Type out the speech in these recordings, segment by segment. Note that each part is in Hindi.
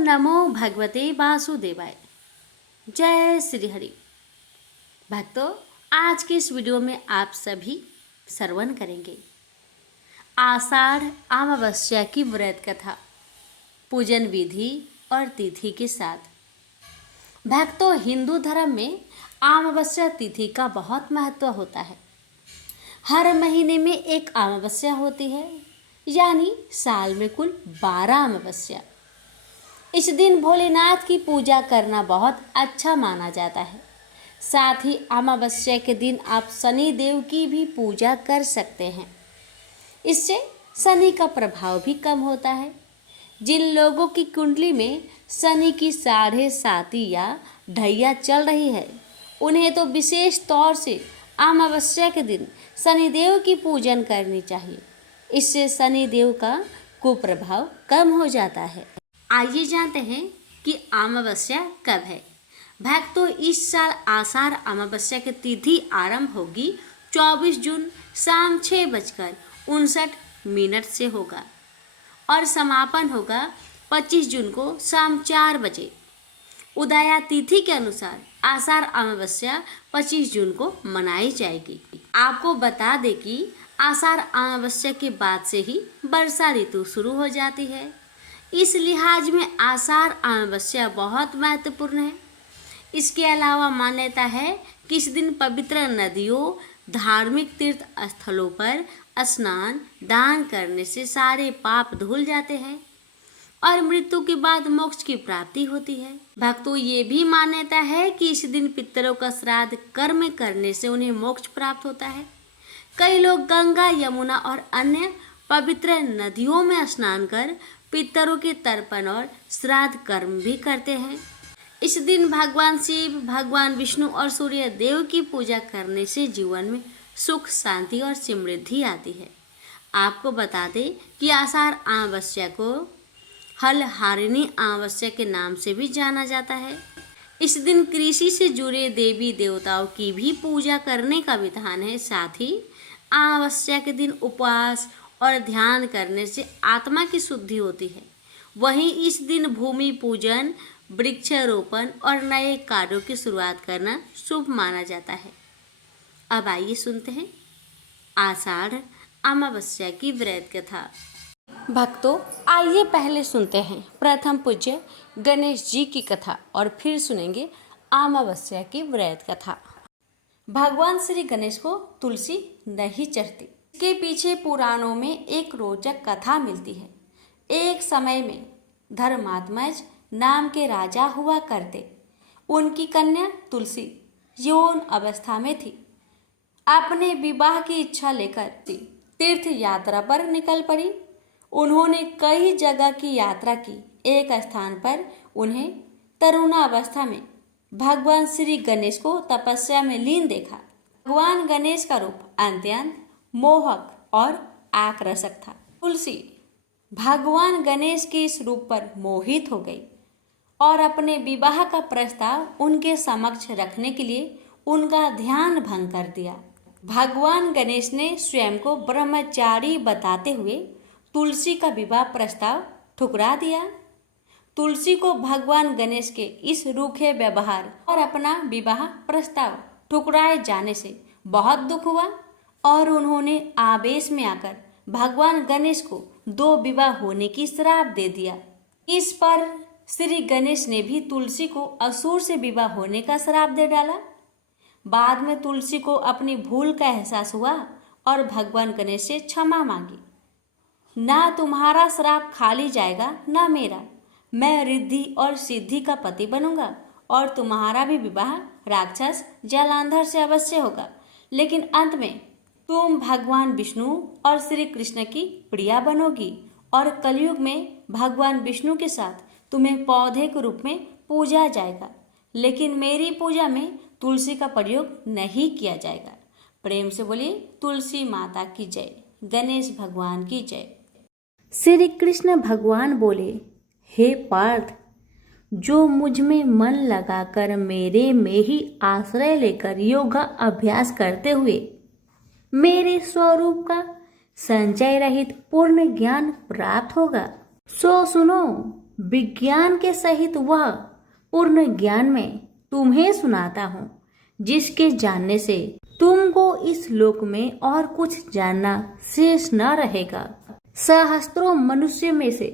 नमो भगवते वासुदेवाय। जय श्री हरि। भक्तों, आज के इस वीडियो में आप सभी श्रवण करेंगे आषाढ़ अमावस्या की व्रत कथा, पूजन विधि और तिथि के साथ। भक्तों, हिंदू धर्म में अमावस्या तिथि का बहुत महत्व होता है। हर महीने में एक अमावस्या होती है, यानी साल में कुल 12 अमावस्या। इस दिन भोलेनाथ की पूजा करना बहुत अच्छा माना जाता है। साथ ही अमावस्या के दिन आप शनि देव की भी पूजा कर सकते हैं। इससे शनि का प्रभाव भी कम होता है। जिन लोगों की कुंडली में शनि की 7.5 या ढैया चल रही है, उन्हें तो विशेष तौर से अमावस्या के दिन शनिदेव की पूजन करनी चाहिए। इससे शनिदेव का कुप्रभाव कम हो जाता है। आइए जानते हैं कि अमावस्या कब है। भक्तों, इस साल आषाढ़ अमावस्या की तिथि आरंभ होगी 24 जून शाम 6:59 से होगा और समापन होगा 25 जून को शाम 4 बजे। उदया तिथि के अनुसार आषाढ़ अमावस्या 25 जून को मनाई जाएगी। आपको बता दें कि आषाढ़ अमावस्या के बाद से ही वर्षा ऋतु शुरू हो जाती है। इस लिहाज में आषाढ़ अमावस्या बहुत महत्वपूर्ण है। इसके अलावा मान्यता है कि इस दिन पवित्र नदियों, धार्मिक तीर्थ स्थलों पर स्नान दान करने से सारे पाप धुल जाते हैं और मृत्यु के बाद मोक्ष की प्राप्ति होती है। भक्तों, ये भी मान्यता है कि इस दिन पितरों का श्राद्ध कर्म करने से उन्हें मोक्ष प्राप्त होता है। कई लोग गंगा, यमुना और अन्य पवित्र नदियों में स्नान कर पितरों के तर्पण और श्राद्ध कर्म भी करते हैं। इस दिन भगवान शिव, भगवान विष्णु और सूर्य देव की पूजा करने से जीवन में सुख, शांति और समृद्धि आती है। आपको बता दें कि आषाढ़ अमावस्या को हलहारिणी अमावस्या के नाम से भी जाना जाता है। इस दिन कृषि से जुड़े देवी देवताओं की भी पूजा करने का विधान है। साथ ही अमावस्या के दिन उपवास और ध्यान करने से आत्मा की शुद्धि होती है। वहीं इस दिन भूमि पूजन, वृक्षारोपण और नए कार्यों की शुरुआत करना शुभ माना जाता है। अब आइए सुनते हैं आषाढ़ अमावस्या की व्रत कथा। भक्तों, आइए पहले सुनते हैं प्रथम पूज्य गणेश जी की कथा और फिर सुनेंगे अमावस्या की व्रत कथा। भगवान श्री गणेश को तुलसी नहीं चढ़ती। इसके पीछे पुराणों में एक रोचक कथा मिलती है। एक समय में धर्मात्मज नाम के राजा हुआ करते। उनकी कन्या तुलसी यौन अवस्था में थी। अपने विवाह की इच्छा लेकर तीर्थ यात्रा पर निकल पड़ी। उन्होंने कई जगह की यात्रा की। एक स्थान पर उन्हें तरुणावस्था में भगवान श्री गणेश को तपस्या में लीन देखा। भगवान गणेश का रूप अत्यंत मोहक और आकर्षक था। तुलसी भगवान गणेश के इस रूप पर मोहित हो गई और अपने विवाह का प्रस्ताव उनके समक्ष रखने के लिए उनका ध्यान भंग कर दिया। भगवान गणेश ने स्वयं को ब्रह्मचारी बताते हुए तुलसी का विवाह प्रस्ताव ठुकरा दिया। तुलसी को भगवान गणेश के इस रूखे व्यवहार और अपना विवाह प्रस्ताव ठुकराए जाने से बहुत दुख हुआ और उन्होंने आवेश में आकर भगवान गणेश को 2 विवाह होने की श्राप दे दिया। इस पर श्री गणेश ने भी तुलसी को असुर से विवाह होने का श्राप दे डाला। बाद में तुलसी को अपनी भूल का एहसास हुआ और भगवान गणेश से क्षमा मांगी। ना तुम्हारा श्राप खाली जाएगा, ना मेरा। मैं रिद्धि और सिद्धि का पति बनूंगा और तुम्हारा भी विवाह राक्षस जलांधर से अवश्य होगा। लेकिन अंत में तुम भगवान विष्णु और श्री कृष्ण की प्रिया बनोगी और कलयुग में भगवान विष्णु के साथ तुम्हें पौधे के रूप में पूजा जाएगा। लेकिन मेरी पूजा में तुलसी का प्रयोग नहीं किया जाएगा। प्रेम से बोलिए तुलसी माता की जय, गणेश भगवान की जय। श्री कृष्ण भगवान बोले, हे पार्थ, जो मुझ में मन लगाकर मेरे में ही आश्रय लेकर योगा अभ्यास करते हुए मेरे स्वरूप का संचय रहित पूर्ण ज्ञान प्राप्त होगा, सो सुनो, विज्ञान के सहित वह पूर्ण ज्ञान में तुम्हें सुनाता हूँ, जिसके जानने से तुमको इस लोक में और कुछ जानना शेष न रहेगा। सहस्त्रों मनुष्य में से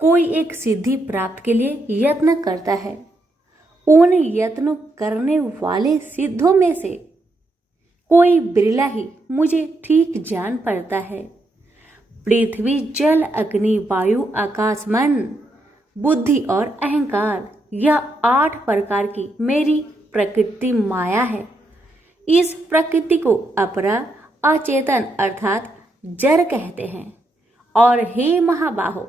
कोई एक सिद्धि प्राप्त के लिए यत्न करता है। उन यत्न करने वाले सिद्धों में से कोई बिरला ही मुझे ठीक जान पड़ता है। पृथ्वी, जल, अग्नि, वायु, आकाश, मन, बुद्धि और अहंकार, यह 8 प्रकार की मेरी प्रकृति माया है। इस प्रकृति को अपरा, अचेतन अर्थात जड़ कहते हैं। और हे महाबाहो,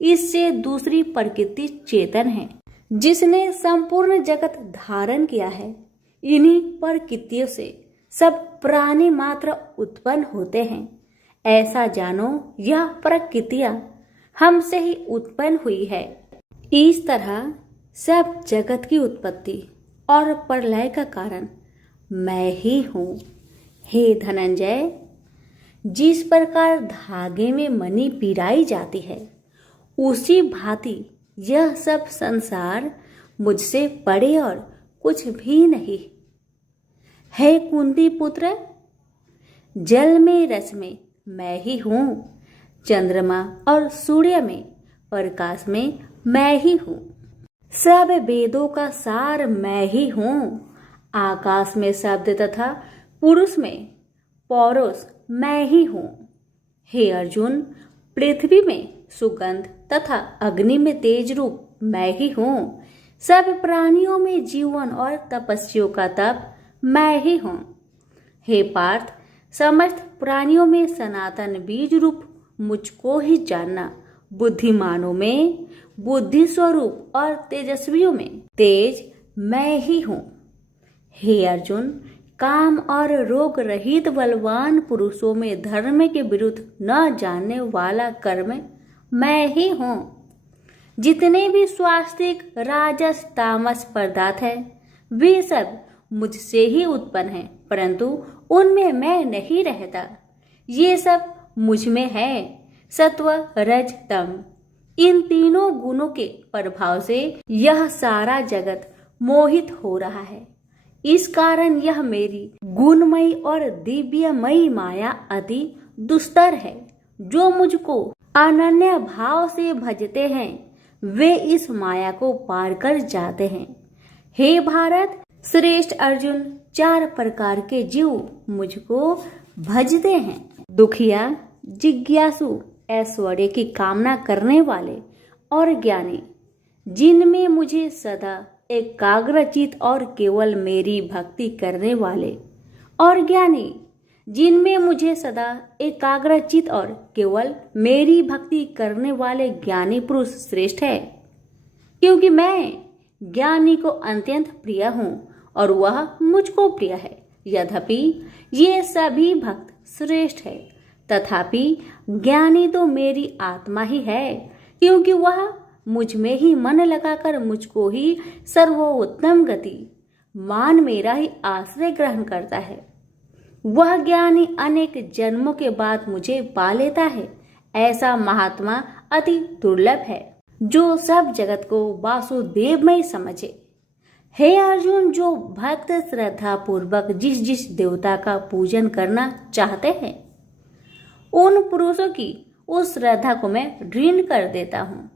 इससे दूसरी प्रकृति चेतन है, जिसने संपूर्ण जगत धारण किया है। इन्हीं प्रकृतियों से सब प्राणी मात्र उत्पन्न होते हैं। ऐसा जानो, यह प्रकृतियां हमसे ही उत्पन्न हुई है। इस तरह सब जगत की उत्पत्ति और प्रलय का कारण मैं ही हूँ। हे धनंजय, जिस प्रकार धागे में मणि पिराई जाती है, उसी भांति यह सब संसार मुझसे परे और कुछ भी नहीं। हे कुंती पुत्र, जल में रस में मैं ही हूँ, चंद्रमा और सूर्य में प्रकाश में मैं ही हूँ, सब वेदों का सार मैं ही हूँ, आकाश में शब्द तथा पुरुष में पौरुष मैं ही हूँ। हे अर्जुन, पृथ्वी में सुगंध तथा अग्नि में तेज रूप मैं ही हूँ, सब प्राणियों में जीवन और तपस्वियों का तप मैं ही हूँ। हे पार्थ, समस्त प्राणियों में सनातन बीज रूप मुझको ही जानना, बुद्धिमानों में बुद्धि स्वरूप और तेजस्वियों में तेज मैं ही हूँ। हे अर्जुन, काम और रोग रहित बलवान पुरुषों में धर्म के विरुद्ध न जानने वाला कर्म मैं ही हूँ। जितने भी स्वास्तिक, राजस, तामस पदार्थ है, वे सब मुझसे ही उत्पन्न हैं, परंतु उनमें मैं नहीं रहता। ये सब मुझ में है। सत्व, रज, तम, इन तीनों गुणों के प्रभाव से यह सारा जगत मोहित हो रहा है। इस कारण यह मेरी गुणमयी और दिव्यमयी माया अति दुस्तर है। जो मुझको अनन्य भाव से भजते हैं, वे इस माया को पार कर जाते हैं। हे भारत श्रेष्ठ अर्जुन, 4 प्रकार के जीव मुझको भजते हैं। दुखिया, जिज्ञासु, ऐश्वर्य की कामना करने वाले और ज्ञानी, जिनमें मुझे सदा एकाग्रचित और केवल मेरी भक्ति करने वाले, और ज्ञानी, जिनमें मुझे सदा एकाग्रचित और केवल मेरी भक्ति करने वाले ज्ञानी पुरुष श्रेष्ठ है। क्योंकि मैं ज्ञानी को अत्यंत प्रिय हूँ और वह मुझको प्रिय है। यद्यपि ये सभी भक्त श्रेष्ठ है, तथापि ज्ञानी तो मेरी आत्मा ही है, क्योंकि वह मुझ में ही मन लगाकर मुझको ही सर्वोत्तम गति मान मेरा ही आश्रय ग्रहण करता है। वह ज्ञानी अनेक जन्मों के बाद मुझे पा लेता है। ऐसा महात्मा अति दुर्लभ है, जो सब जगत को वासुदेवमय समझे। हे अर्जुन, जो भक्त श्रद्धा पूर्वक जिस जिस देवता का पूजन करना चाहते हैं, उन पुरुषों की उस श्रद्धा को मैं ऋण कर देता हूँ।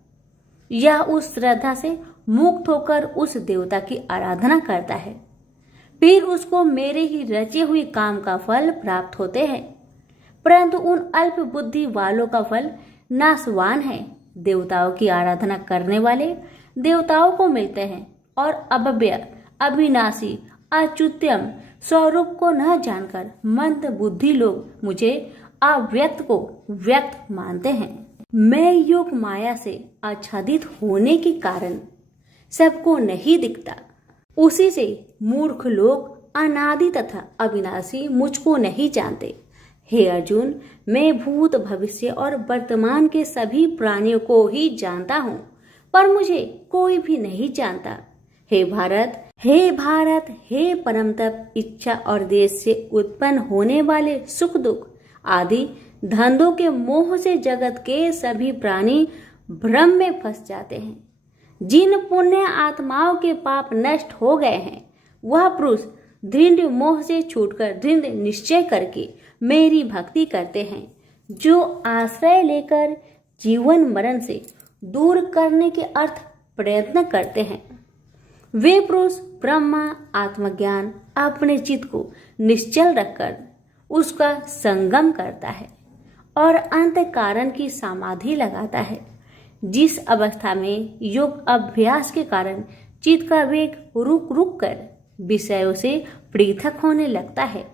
यह उस श्रद्धा से मुक्त होकर उस देवता की आराधना करता है, फिर उसको मेरे ही रचे हुए काम का फल प्राप्त होते हैं। परंतु उन अल्प बुद्धि वालों का फल नाशवान है। देवताओं की आराधना करने वाले देवताओं को मिलते हैं, और अव्यय, अविनाशी, अच्युत्यम स्वरूप को न जानकर मंद बुद्धि लोग मुझे अव्यक्त को व्यक्त मानते हैं। मैं योग माया से आच्छादित होने के कारण सबको नहीं दिखता। उसी से मूर्ख लोग अनादि तथा अविनाशी मुझको नहीं जानते। हे अर्जुन, मैं भूत, भविष्य और वर्तमान के सभी प्राणियों को ही जानता हूँ, पर मुझे कोई भी नहीं जानता। हे भारत, हे परम तप, इच्छा और देश से उत्पन्न होने वाले सुख दुख आदि धंधों के मोह से जगत के सभी प्राणी भ्रम में फंस जाते हैं। जिन पुण्य आत्माओं के पाप नष्ट हो गए हैं, वह पुरुष दृढ़ मोह से छूटकर दृढ़ निश्चय करके मेरी भक्ति करते हैं, जो आश्रय लेकर जीवन मरण से दूर करने के अर्थ प्रयत्न करते हैं। वे पुरुष ब्रह्मा आत्मज्ञान अपने चित्त को निश्चल रखकर उसका संगम करता है और अंत कारण की समाधि लगाता है, जिस अवस्था में योग अभ्यास के कारण चित्त का वेग रुक रुक कर विषयों से पृथक होने लगता है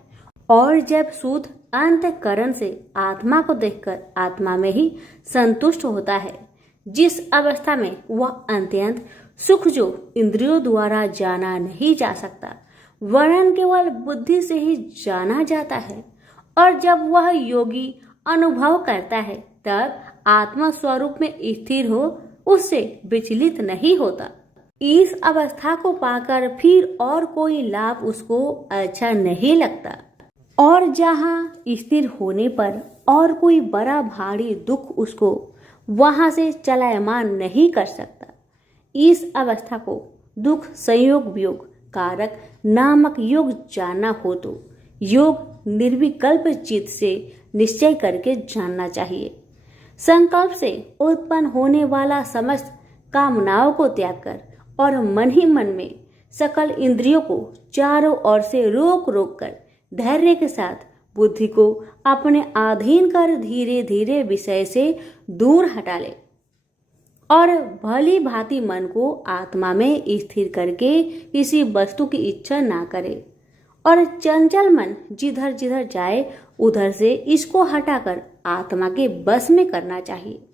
और जब शुद्ध अंतःकरण से आत्मा को देखकर आत्मा में ही संतुष्ट होता है, जिस अवस्था में वह अत्यंत सुख जो इंद्रियों द्वारा जाना नहीं जा सकता, वरन केवल बुद्धि से ही जाना जाता है, और जब वह योगी अनुभव करता है तब आत्मा स्वरूप में स्थिर हो उससे विचलित नहीं होता। इस अवस्था को पाकर फिर और कोई लाभ उसको अच्छा नहीं लगता, और जहाँ स्थिर होने पर और कोई बड़ा भारी दुख उसको वहां से चलायमान नहीं कर सकता। इस अवस्था को दुख संयोग वियोग कारक नामक योग जानना हो तो योग निर्विकल्प चित्त से निश्चय करके जानना चाहिए। संकल्प से उत्पन्न होने वाला समस्त कामनाओं को त्याग कर और मन ही मन में सकल इंद्रियों को चारों ओर से रोक रोक कर धैर्य के साथ बुद्धि को अपने अधीन कर धीरे धीरे विषय से दूर हटा ले और भली भांति मन को आत्मा में स्थिर करके किसी वस्तु की इच्छा ना करे, और चंचल मन जिधर जिधर जाए उधर से इसको हटाकर आत्मा के बस में करना चाहिए।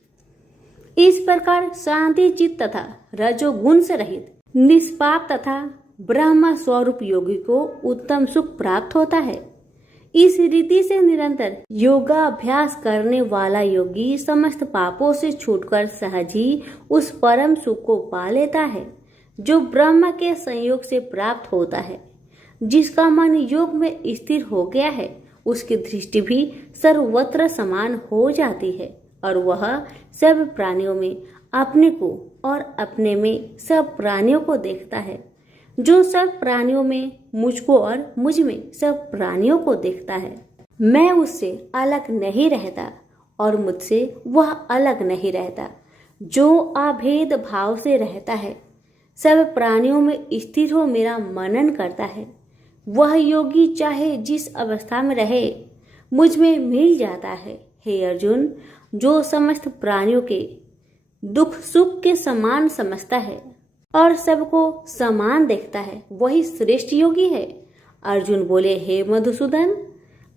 इस प्रकार शांति चित्त तथा रजोगुण से रहित निष्पाप तथा ब्रह्म स्वरूप योगी को उत्तम सुख प्राप्त होता है। इस रीति से निरंतर योगाभ्यास करने वाला योगी समस्त पापों से छूटकर सहज ही उस परम सुख को पा लेता है, जो ब्रह्म के संयोग से प्राप्त होता है। जिसका मन योग में स्थिर हो गया है, उसकी दृष्टि भी सर्वत्र समान हो जाती है और वह सब प्राणियों में अपने को और अपने में सब प्राणियों को देखता है, जो सब प्राणियों में मुझको और मुझ में सब प्राणियों को देखता है। मैं उससे अलग नहीं रहता और मुझसे वह अलग नहीं रहता। जो अभेद भाव से रहता है, सब प्राणियों में स्थिर हो मेरा मनन करता है, वह योगी चाहे जिस अवस्था में रहे मुझ में मिल जाता है। हे अर्जुन, जो समस्त प्राणियों के दुख सुख के समान समझता है और सबको समान देखता है, वही श्रेष्ठ योगी है। अर्जुन बोले, हे मधुसूदन,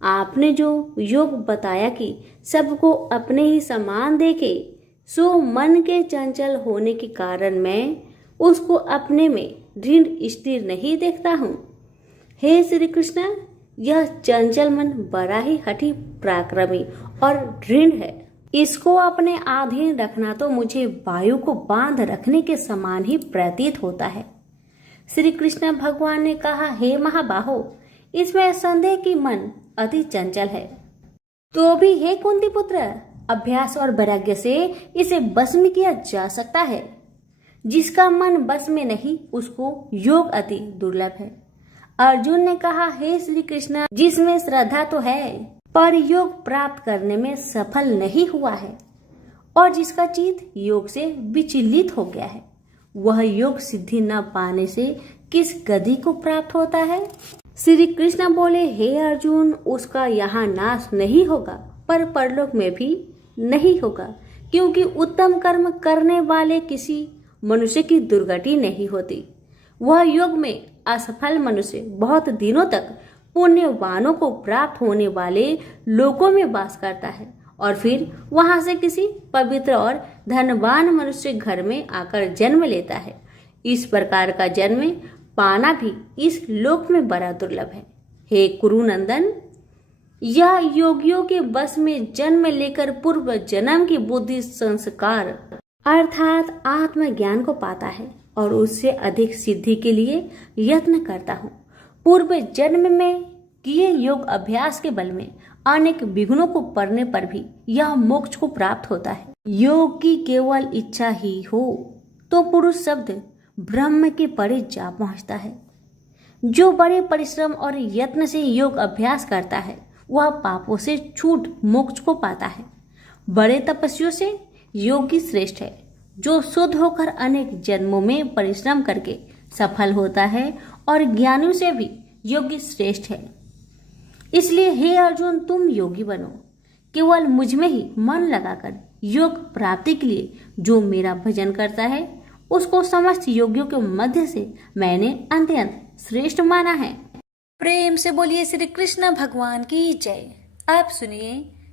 आपने जो योग बताया कि सबको अपने ही समान देखे, सो मन के चंचल होने के कारण मैं उसको अपने में दृढ़ स्थिर नहीं देखता हूँ। हे श्री कृष्ण, यह चंचल मन बड़ा ही हठी पराक्रमी और दृढ़ है। इसको अपने अधीन रखना तो मुझे वायु को बांध रखने के समान ही प्रतीत होता है। श्री कृष्ण भगवान ने कहा, हे महाबाहो, इसमें संदेह कि मन अति चंचल है, तो भी हे कुंती पुत्र, अभ्यास और वैराग्य से इसे बस में किया जा सकता है। जिसका मन बस में नहीं, उसको योग अति दुर्लभ है। अर्जुन ने कहा, हे श्री कृष्ण, जिसमें श्रद्धा तो है पर योग प्राप्त करने में सफल नहीं हुआ है और जिसका चित्त योग से विचलित हो गया है, वह योग सिद्धि न पाने से किस गति को प्राप्त होता है? श्री कृष्ण बोले, हे अर्जुन, उसका यहाँ नाश नहीं होगा पर परलोक में भी नहीं होगा, क्योंकि उत्तम कर्म करने वाले किसी मनुष्य की दुर्गति नहीं होती। वह योग में असफल मनुष्य बहुत दिनों तक पुण्यवानों को प्राप्त होने वाले लोकों में वास करता है और फिर वहां से किसी पवित्र और धनवान मनुष्य घर में आकर जन्म लेता है। इस प्रकार का जन्म पाना भी इस लोक में बड़ा दुर्लभ है। हे कुरुनंदन, यह योगियों के बस में जन्म लेकर पूर्व जन्म की बुद्धि संस्कार अर्थात आत्मज्ञान को पाता है और उससे अधिक सिद्धि के लिए यत्न करता हूँ। पूर्व जन्म में किए योग अभ्यास के बल में अनेक विघ्नों को पड़ने पर भी यह मोक्ष को प्राप्त होता है। योग की केवल इच्छा ही हो तो पुरुष शब्द ब्रह्म के परे जा पहुंचता है। जो बड़े परिश्रम और यत्न से योग अभ्यास करता है वह पापों से छूट मोक्ष को पाता है। बड़े तपस्वियों से योगी श्रेष्ठ है। जो शुद्ध होकर अनेक जन्मों में परिश्रम करके सफल होता है और ज्ञानियों से भी योगी श्रेष्ठ है। इसलिए हे अर्जुन, तुम योगी बनो। केवल मुझ में ही मन लगाकर योग प्राप्ति के लिए जो मेरा भजन करता है उसको समस्त योगियों के मध्य से मैंने अत्यंत श्रेष्ठ माना है। प्रेम से बोलिए श्री कृष्ण भगवान की जय। आप सुनिए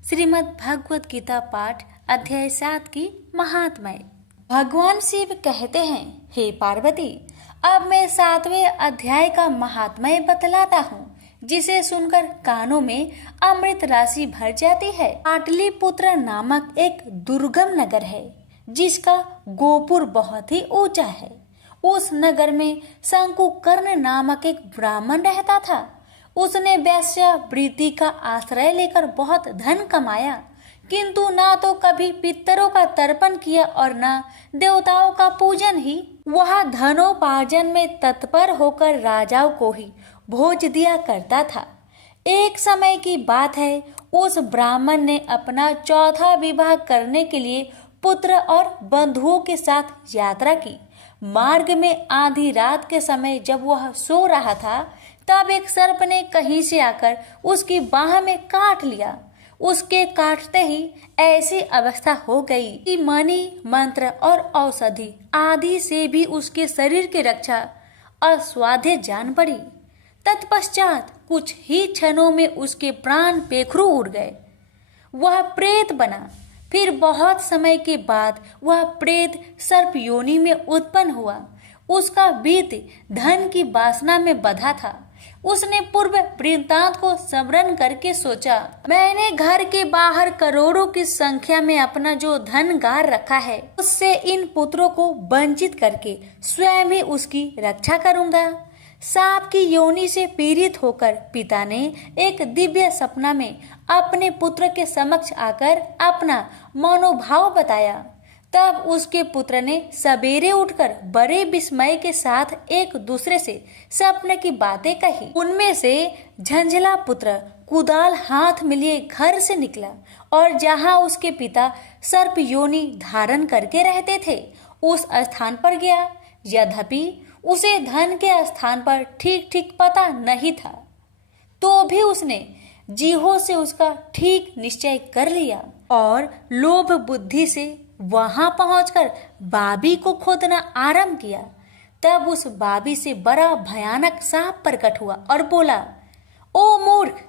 श्रीमद् भगवत गीता पाठ अध्याय 7 की महात्म्य। भगवान शिव कहते हैं, हे पार्वती, अब मैं 7वें अध्याय का महात्म्य बतलाता हूँ, जिसे सुनकर कानों में अमृत राशि भर जाती है। पाटलिपुत्र नामक एक दुर्गम नगर है जिसका गोपुर बहुत ही ऊंचा है। उस नगर में शंकुकर्ण नामक एक ब्राह्मण रहता था। उसने वेश्यावृत्ति का आश्रय लेकर बहुत धन कमाया, किंतु ना तो कभी पितरों का तर्पण किया और न देवताओं का पूजन ही। वह धनोपार्जन में तत्पर होकर राजाओं को ही भोज दिया करता था। एक समय की बात है, उस ब्राह्मण ने अपना चौथा विवाह करने के लिए पुत्र और बंधुओं के साथ यात्रा की। मार्ग में आधी रात के समय जब वह सो रहा था, तब एक सर्प ने कहीं से आकर उसकी बाह में काट लिया। उसके काटते ही ऐसी अवस्था हो गई कि मणि, मंत्र और औषधि आदि से भी उसके शरीर की रक्षा असाध्य जान पड़ी। तत्पश्चात कुछ ही क्षणों में उसके प्राण पेखरू उड़ गए। वह प्रेत बना। फिर बहुत समय के बाद वह प्रेत सर्प योनि में उत्पन्न हुआ। उसका बीत धन की वासना में बंधा था। उसने पूर्व वृत्तांत को स्मरण करके सोचा, मैंने घर के बाहर करोड़ों की संख्या में अपना जो धन गार रखा है, उससे इन पुत्रों को वंचित करके स्वयं ही उसकी रक्षा करूंगा। सांप की योनि से पीड़ित होकर पिता ने एक दिव्य सपना में अपने पुत्र के समक्ष आकर अपना मनोभाव बताया। तब उसके पुत्र ने सवेरे उठकर बड़े विस्मय के साथ एक दूसरे से सपने की बातें कही। उनमें से झंझला पुत्र कुदाल हाथ में लिए घर से निकला और जहां उसके पिता सर्प योनि धारण करके रहते थे उस स्थान पर गया। यद्यपि उसे धन के स्थान पर ठीक ठीक पता नहीं था, तो भी उसने जीहो से उसका ठीक निश्चय कर लिया और लोभ बुद्धि से वहां पहुंचकर बाबी को खोदना आरंभ किया। तब उस बाबी से बड़ा भयानक सांप प्रकट हुआ और बोला, ओ मूर्ख,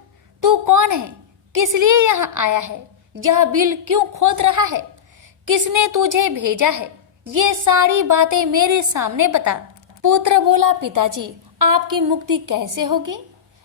तू कौन है? किस लिए यहाँ आया है? यह बिल क्यों खोद रहा है? किसने तुझे भेजा है? ये सारी बातें मेरे सामने बता। पुत्र बोला, पिताजी, आपकी मुक्ति कैसे होगी?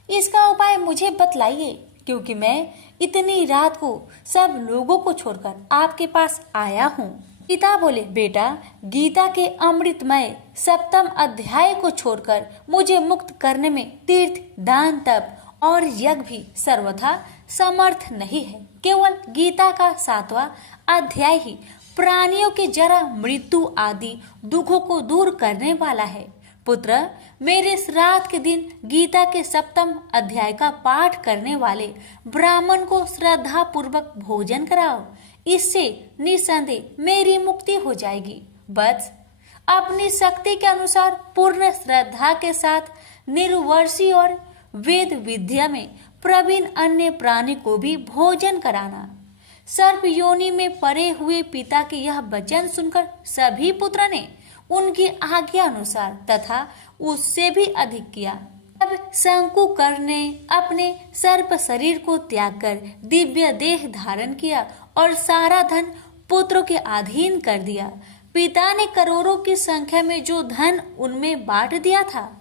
इसका उपाय मुझे बतलाइए, क्योंकि मैं इतनी रात को सब लोगों को छोड़कर आपके पास आया हूँ। पिता बोले, बेटा, गीता के अमृतमय 7वें अध्याय को छोड़कर मुझे मुक्त करने में तीर्थ, दान, तप और यज्ञ भी सर्वथा समर्थ नहीं है। केवल गीता का 7वां अध्याय ही प्राणियों के जरा मृत्यु आदि दुखों को दूर करने वाला है। पुत्र, मेरे श्राद्ध के दिन गीता के 7वें अध्याय का पाठ करने वाले ब्राह्मण को श्रद्धा पूर्वक भोजन कराओ। इससे निसंदेह मेरी मुक्ति हो जाएगी। बस अपनी शक्ति के अनुसार पूर्ण श्रद्धा के साथ निर्वर्षी और वेद विद्या में प्रवीण अन्य प्राणी को भी भोजन कराना। सर्प योनि में पड़े हुए पिता के यह वचन सुनकर सभी पुत्र ने उनकी आज्ञा अनुसार तथा उससे भी अधिक किया। अब शंकुकर्ण ने अपने सर्प शरीर को त्याग कर दिव्य देह धारण किया और सारा धन पुत्रों के अधीन कर दिया। पिता ने करोड़ों की संख्या में जो धन उनमें बांट दिया था,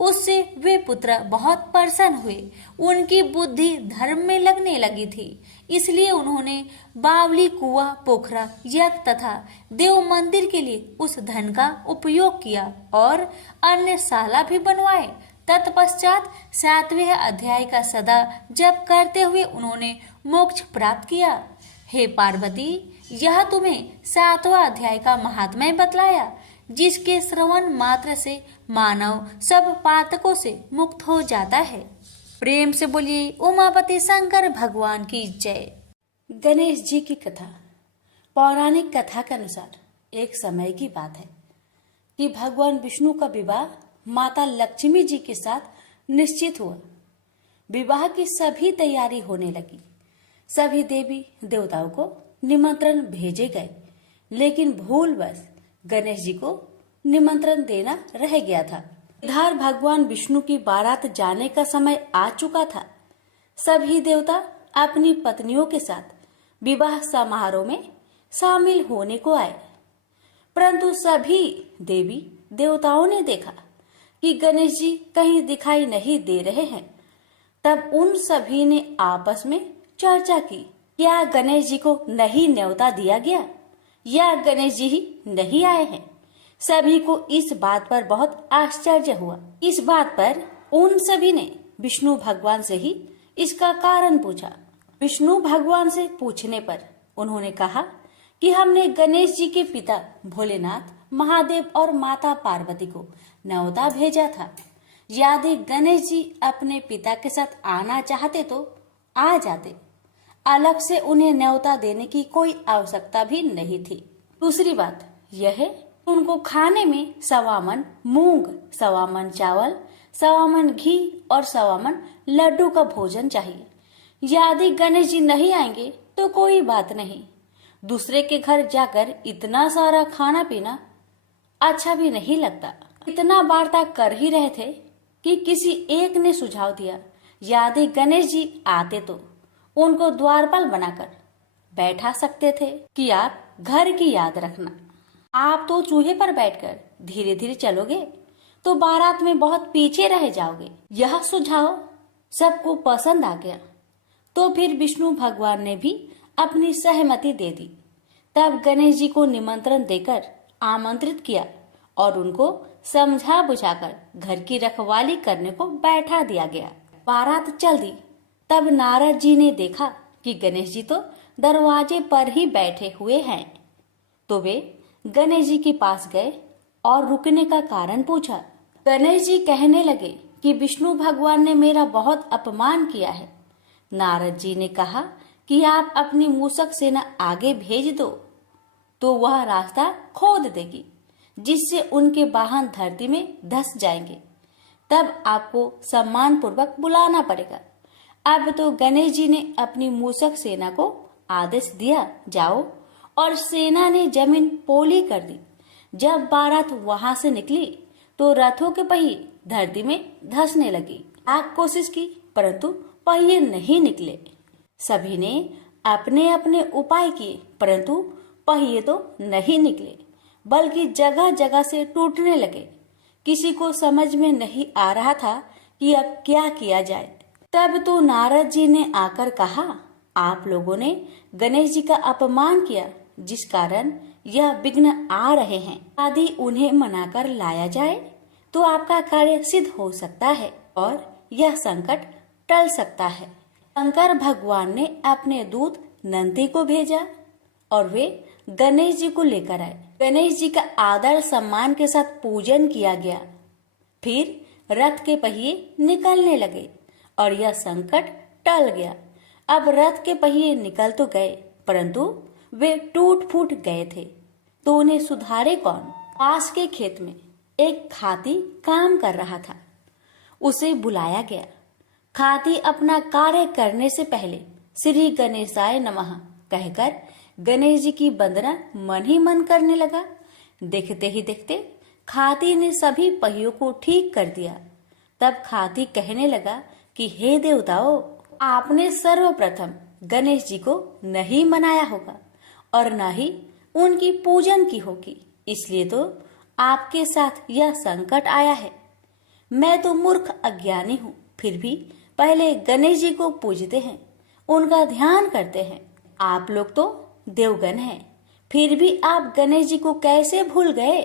उससे वे पुत्र बहुत प्रसन्न हुए। उनकी बुद्धि धर्म में लगने लगी थी, इसलिए उन्होंने बावली, कुआं, पोखरा, यज्ञ तथा देव मंदिर के लिए उस धन का उपयोग किया और अन्य शाला भी बनवाए तत्पश्चात 7वें अध्याय का सदा जप करते हुए उन्होंने मोक्ष प्राप्त किया। हे पार्वती, यह तुम्हें 7वां अध्याय का महात्म्य बतलाया, जिसके श्रवण मात्र से मानव सब पातकों से मुक्त हो जाता है। प्रेम से बोलिए उमापति शंकर भगवान की जय। गणेश जी की कथा। पौराणिक कथा के अनुसार एक समय की बात है कि भगवान विष्णु का विवाह माता लक्ष्मी जी के साथ निश्चित हुआ। विवाह की सभी तैयारी होने लगी। सभी देवी देवताओं को निमंत्रण भेजे गए, लेकिन भूलवश गणेश जी को निमंत्रण देना रह गया था। इधर भगवान विष्णु की बारात जाने का समय आ चुका था। सभी देवता अपनी पत्नियों के साथ विवाह समारोह में शामिल होने को आए, परंतु सभी देवी देवताओं ने देखा कि गणेश जी कहीं दिखाई नहीं दे रहे हैं। तब उन सभी ने आपस में चर्चा की, क्या गणेश जी को नहीं न्योता दिया गया या गणेश जी ही नहीं आए हैं। सभी को इस बात पर बहुत आश्चर्य हुआ। इस बात पर उन सभी ने विष्णु भगवान से ही इसका कारण पूछा। विष्णु भगवान से पूछने पर उन्होंने कहा कि हमने गणेश जी के पिता भोलेनाथ, महादेव और माता पार्वती को न्योता भेजा था। यदि गणेश जी अपने पिता के साथ आना चाहते तो आ जाते। अलग से उन्हें न्योता देने की कोई आवश्यकता भी नहीं थी। दूसरी बात यह है, उनको खाने में 1.25 मन मूंग, 1.25 मन चावल, 1.25 मन घी और 1.25 मन लड्डू का भोजन चाहिए। यदि गणेश जी नहीं आएंगे तो कोई बात नहीं, दूसरे के घर जाकर इतना सारा खाना पीना अच्छा भी नहीं लगता। इतना वार्ता कर ही रहे थे कि किसी एक ने सुझाव दिया, यदि गणेश जी आते तो उनको द्वारपाल बनाकर बैठा सकते थे कि आप घर की याद रखना। आप तो चूहे पर बैठकर धीरे धीरे चलोगे तो बारात में बहुत पीछे रह जाओगे। यह सुझाव सबको पसंद आ गया, तो फिर विष्णु भगवान ने भी अपनी सहमति दे दी। तब गणेश जी को निमंत्रण देकर आमंत्रित किया और उनको समझा बुझाकर घर की रखवाली करने को बैठा दिया गया। बारात चल दी। तब नारद जी ने देखा कि गणेश जी तो दरवाजे पर ही बैठे हुए हैं, तो वे गणेश जी के पास गए और रुकने का कारण पूछा। गणेश जी कहने लगे कि विष्णु भगवान ने मेरा बहुत अपमान किया है। नारद जी ने कहा कि आप अपनी मूषक सेना आगे भेज दो तो वह रास्ता खोद देगी, जिससे उनके वाहन धरती में धंस जाएंगे। तब आपको सम्मान पूर्वक बुलाना पड़ेगा। अब तो गणेश जी ने अपनी मूषक सेना को आदेश दिया, जाओ, और सेना ने जमीन पोली कर दी। जब बारात वहां से निकली तो रथों के पहिए धरती में धंसने लगी। आग कोशिश की, परंतु पहिए नहीं निकले। सभी ने अपने अपने उपाय किए, परंतु पहिए तो नहीं निकले, बल्कि जगह जगह से टूटने लगे। किसी को समझ में नहीं आ रहा था कि अब क्या किया जाए। तब तो नारद जी ने आकर कहा, आप लोगों ने गणेश जी का अपमान किया, जिस कारण यह विघ्न आ रहे हैं। यदि उन्हें मनाकर लाया जाए तो आपका कार्य सिद्ध हो सकता है और यह संकट टल सकता है। शंकर भगवान ने अपने दूत नंदी को भेजा और वे गणेश जी को लेकर आए। गणेश जी का आदर सम्मान के साथ पूजन किया गया। फिर रथ के पहिए निकलने लगे और यह संकट टल गया। अब रथ के पहिए निकल तो गए, परंतु वे टूट फूट गए थे, तो उन्हें सुधारे कौन। पास के खेत में एक खाती काम कर रहा था। उसे बुलाया गया। खाती अपना कार्य करने से पहले श्री गणेशाय नमः कहकर गणेश जी की वंदना मन ही मन करने लगा। देखते ही देखते खाती ने सभी पहियों को ठीक कर दिया। तब खाती कहने लगा कि हे देवताओं, आपने सर्वप्रथम गणेश जी को नहीं मनाया होगा और न ही उनकी पूजन की होगी, इसलिए तो आपके साथ यह संकट आया है। मैं तो मूर्ख अज्ञानी हूँ, फिर भी पहले गणेश जी को पूजते हैं, उनका ध्यान करते हैं। आप लोग तो देवगण हैं, फिर भी आप गणेश जी को कैसे भूल गए।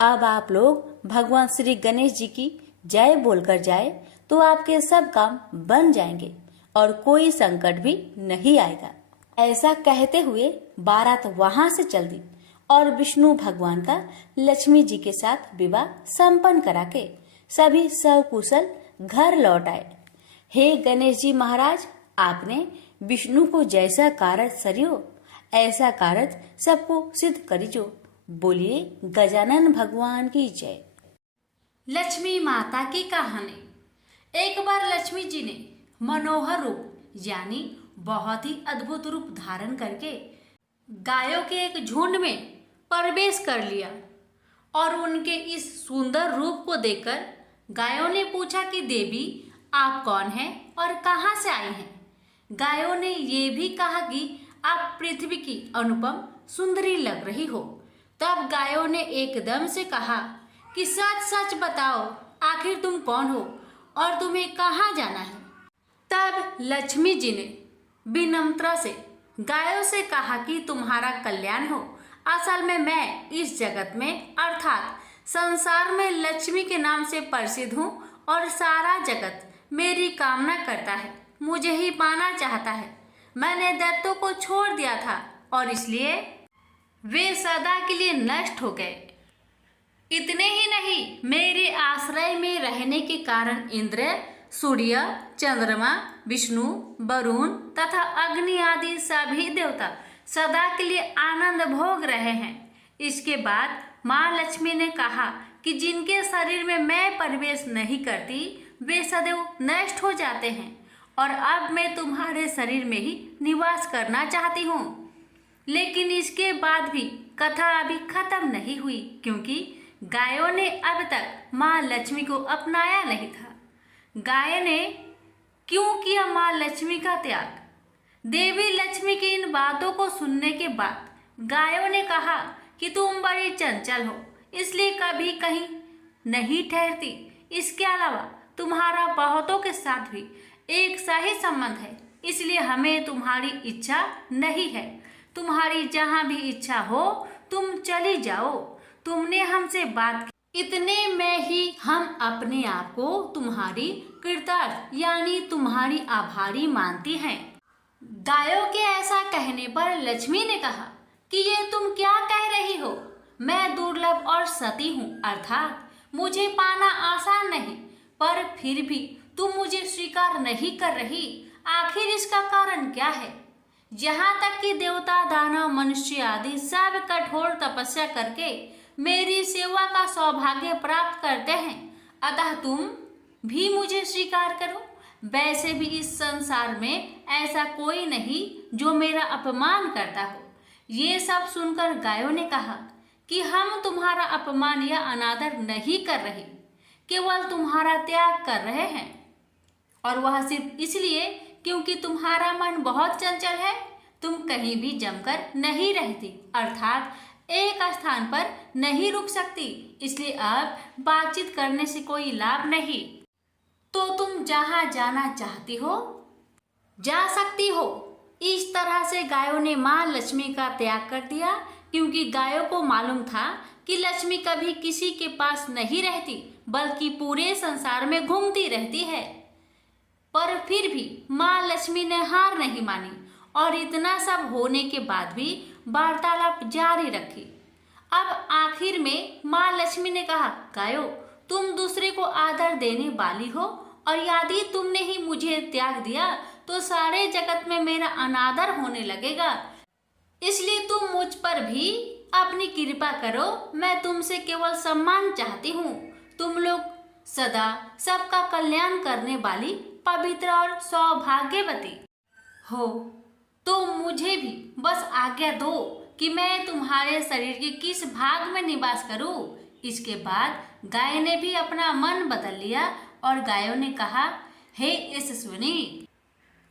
अब आप लोग भगवान श्री गणेश जी की जय बोलकर जाए तो आपके सब काम बन जाएंगे और कोई संकट भी नहीं आएगा। ऐसा कहते हुए बारात वहां से चल दी और विष्णु भगवान का लक्ष्मी जी के साथ विवाह संपन्न करा के सभी सकुशल घर लौट आए। हे गणेश जी महाराज, आपने विष्णु को जैसा कारज सरियो ऐसा कारज सबको सिद्ध करिजो। बोलिए गजानन भगवान की जय। लक्ष्मी माता की कहानी। एक बार लक्ष्मी जी ने मनोहर रूप यानी बहुत ही अद्भुत रूप धारण करके गायों के एक झुंड में प्रवेश कर लिया और उनके इस सुंदर रूप को देखकर गायों ने पूछा कि देवी आप कौन हैं और कहाँ से आई हैं। गायों ने ये भी कहा कि आप पृथ्वी की अनुपम सुंदरी लग रही हो। तब गायों ने एकदम से कहा कि सच सच बताओ, आखिर तुम कौन हो और तुम्हें कहाँ जाना है। तब लक्ष्मी जी ने विनम्रता से गायों से कहा कि तुम्हारा कल्याण हो। असल में मैं इस जगत में अर्थात संसार में लक्ष्मी के नाम से प्रसिद्ध हूँ और सारा जगत मेरी कामना करता है, मुझे ही पाना चाहता है। मैंने दैत्यों को छोड़ दिया था और इसलिए वे सदा के लिए नष्ट हो गए। इतने ही नहीं, मेरे आश्रय में रहने के कारण इंद्र, सूर्य, चंद्रमा, विष्णु, वरुण तथा अग्नि आदि सभी देवता सदा के लिए आनंद भोग रहे हैं। इसके बाद माँ लक्ष्मी ने कहा कि जिनके शरीर में मैं प्रवेश नहीं करती वे सदैव नष्ट हो जाते हैं और अब मैं तुम्हारे शरीर में ही निवास करना चाहती हूँ। लेकिन इसके बाद भी कथा अभी खत्म नहीं हुई, क्योंकि गायों ने अब तक माँ लक्ष्मी को अपनाया नहीं था। गाय ने क्यों किया माँ लक्ष्मी का त्याग? देवी लक्ष्मी की इन बातों को सुनने के बाद गायों ने कहा कि तुम बड़ी चंचल हो, इसलिए कभी कहीं नहीं ठहरती। इसके अलावा तुम्हारा बहुतों के साथ भी एक सा ही संबंध है, इसलिए हमें तुम्हारी इच्छा नहीं है। तुम्हारी जहाँ भी इच्छा हो तुम चली जाओ। तुमने हमसे बात की, इतने में ही हम अपने आप को तुम्हारी कृतार्थ यानी तुम्हारी आभारी मानती हैं। गायों के ऐसा कहने पर लक्ष्मी ने कहा कि ये तुम क्या कह रही हो? मैं दुर्लभ और सती हूँ, अर्थात मुझे पाना आसान नहीं, पर फिर भी तुम मुझे स्वीकार नहीं कर रही। आखिर इसका कारण क्या है? यहाँ तक कि देवता, दानव, मनुष्य आदि सब कठोर तपस्या करके मेरी सेवा का सौभाग्य प्राप्त करते हैं, अतः तुम भी मुझे स्वीकार करो। वैसे भी इस संसार में ऐसा कोई नहीं जो मेरा अपमान करता हो। ये सब सुनकर गायों ने कहा कि हम तुम्हारा अपमान या अनादर नहीं कर रहे, केवल तुम्हारा त्याग कर रहे हैं, और वह सिर्फ इसलिए क्योंकि तुम्हारा मन बहुत चंचल है। तुम कहीं भी जमकर नहीं रहती, अर्थात एक स्थान पर नहीं रुक सकती, इसलिए अब बातचीत करने से कोई लाभ नहीं। तो तुम जहाँ जाना चाहती हो जा सकती हो। इस तरह से गायों ने माँ लक्ष्मी का त्याग कर दिया, क्योंकि गायों को मालूम था कि लक्ष्मी कभी किसी के पास नहीं रहती, बल्कि पूरे संसार में घूमती रहती है। पर फिर भी माँ लक्ष्मी ने हार नहीं मानी और इतना सब होने के बाद भी वार्तालाप जारी रखी। अब आखिर में माँ लक्ष्मी ने कहा, गायों, तुम दूसरे को आदर देने वाली हो और यदि तुमने ही मुझे त्याग दिया तो सारे जगत में मेरा अनादर होने लगेगा। इसलिए तुम मुझ पर भी अपनी कृपा करो। मैं तुमसे केवल सम्मान चाहती हूँ। तुम लोग सदा सबका कल्याण करने वाली पवित्र और सौभाग्यवती हो, तो मुझे भी बस आज्ञा दो कि मैं तुम्हारे शरीर के किस भाग में निवास करूं। इसके बाद गाय ने भी अपना मन बदल लिया और गायों ने कहा, हे यशस्विनी,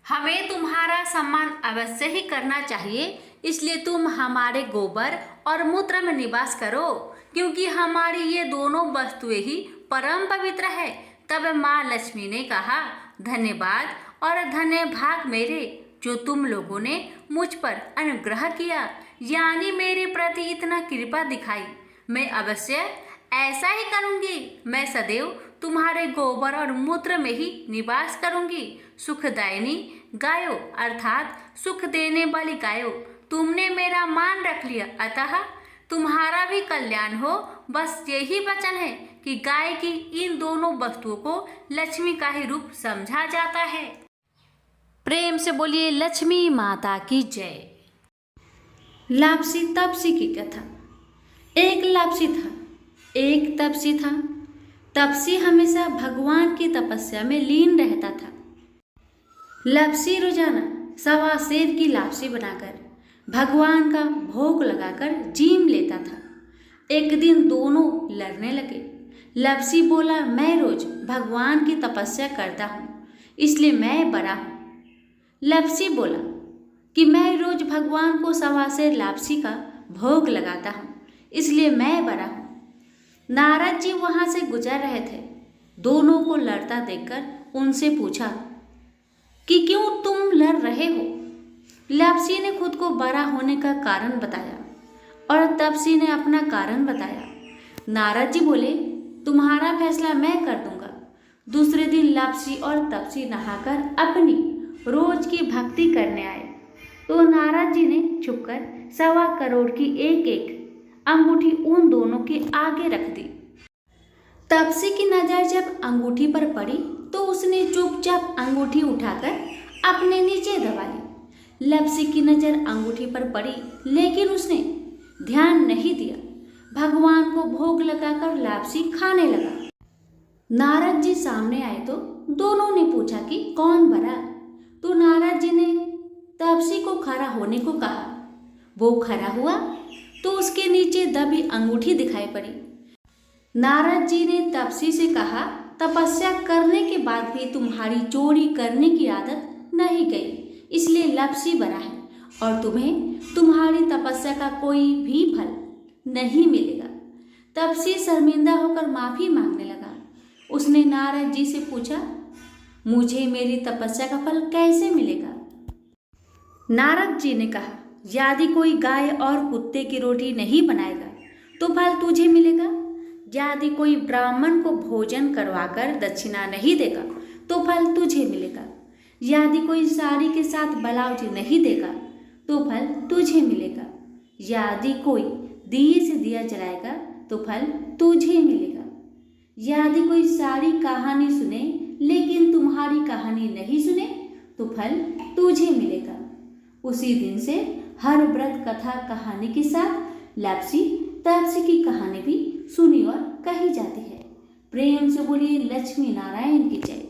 हमें तुम्हारा सम्मान अवश्य ही करना चाहिए, इसलिए तुम हमारे गोबर और मूत्र में निवास करो, क्योंकि हमारी ये दोनों वस्तुएं ही परम पवित्र है। तब माँ लक्ष्मी ने कहा, धन्यवाद और धन्य भाग मेरे, जो तुम लोगों ने मुझ पर अनुग्रह किया, यानी मेरे प्रति इतना कृपा दिखाई। मैं अवश्य ऐसा ही करूंगी। मैं सदैव तुम्हारे गोबर और मूत्र में ही निवास करूंगी। सुखदायिनी गायो अर्थात सुख देने वाली गायो, तुमने मेरा मान रख लिया, अतः तुम्हारा भी कल्याण हो। बस यही वचन है कि गाय की इन दोनों वस्तुओं को लक्ष्मी का ही रूप समझा जाता है। प्रेम से बोलिए लक्ष्मी माता की जय। लापसी तपसी की कथा। एक लापसी था, एक तपसी था। तपसी हमेशा भगवान की तपस्या में लीन रहता था। लापसी रोजाना 1.25 सेर की लापसी बनाकर भगवान का भोग लगाकर जीम लेता था। एक दिन दोनों लड़ने लगे। लापसी बोला, मैं रोज भगवान की तपस्या करता हूँ, इसलिए मैं बड़ा हूँ। लापसी बोला कि मैं रोज भगवान को 1.25 सेर लापसी का भोग लगाता हूँ, इसलिए मैं बड़ा हूँ। नारद जी वहां से गुजर रहे थे। दोनों को लड़ता देखकर उनसे पूछा कि क्यों तुम लड़ रहे हो। लापसी ने खुद को बड़ा होने का कारण बताया और तपसी ने अपना कारण बताया। नारद जी बोले, तुम्हारा फैसला मैं कर दूंगा। दूसरे दिन लापसी और तपसी नहाकर अपनी रोज की भक्ति करने आए तो नारद जी ने छुपकर 1.25 करोड़ की एक एक अंगूठी उन दोनों के आगे रख दी। तपसी की नजर जब अंगूठी पर पड़ी तो उसने चुपचाप अंगूठी उठाकर अपने नीचे दबा ली। लापसी की नजर अंगूठी पर पड़ी लेकिन उसने ध्यान नहीं दिया। भगवान को भोग लगाकर लापसी खाने लगा। नारद जी सामने आए तो दोनों ने पूछा कि कौन बड़ा। तो नारद जी ने तपसी को खड़ा होने को कहा। वो खड़ा हुआ तो उसके नीचे दबी अंगूठी दिखाई पड़ी। नारद जी ने तपसी से कहा, तपस्या करने के बाद भी तुम्हारी चोरी करने की आदत नहीं गई, इसलिए लापसी बड़ा है और तुम्हें तुम्हारी तपस्या का कोई भी फल नहीं मिलेगा। तपसी शर्मिंदा होकर माफी मांगने लगा। उसने नारद जी से पूछा, मुझे मेरी तपस्या का फल कैसे मिलेगा। नारद जी ने कहा, यदि कोई गाय और कुत्ते की रोटी नहीं बनाएगा तो फल तुझे मिलेगा। यदि कोई ब्राह्मण को भोजन करवाकर दक्षिणा नहीं देगा तो फल तुझे मिलेगा। यदि कोई साड़ी के साथ ब्लाउज नहीं देगा तो फल तुझे मिलेगा। यदि कोई दिए से दिया जलाएगा तो फल तुझे मिलेगा। यदि कोई सारी कहानी सुने लेकिन तुम्हारी कहानी नहीं सुने तो फल तुझे मिलेगा। उसी दिन से हर व्रत कथा कहानी के साथ लापसी तपसी की कहानी भी सुनी और कही जाती है। प्रेम से बोलिए लक्ष्मी नारायण की जय।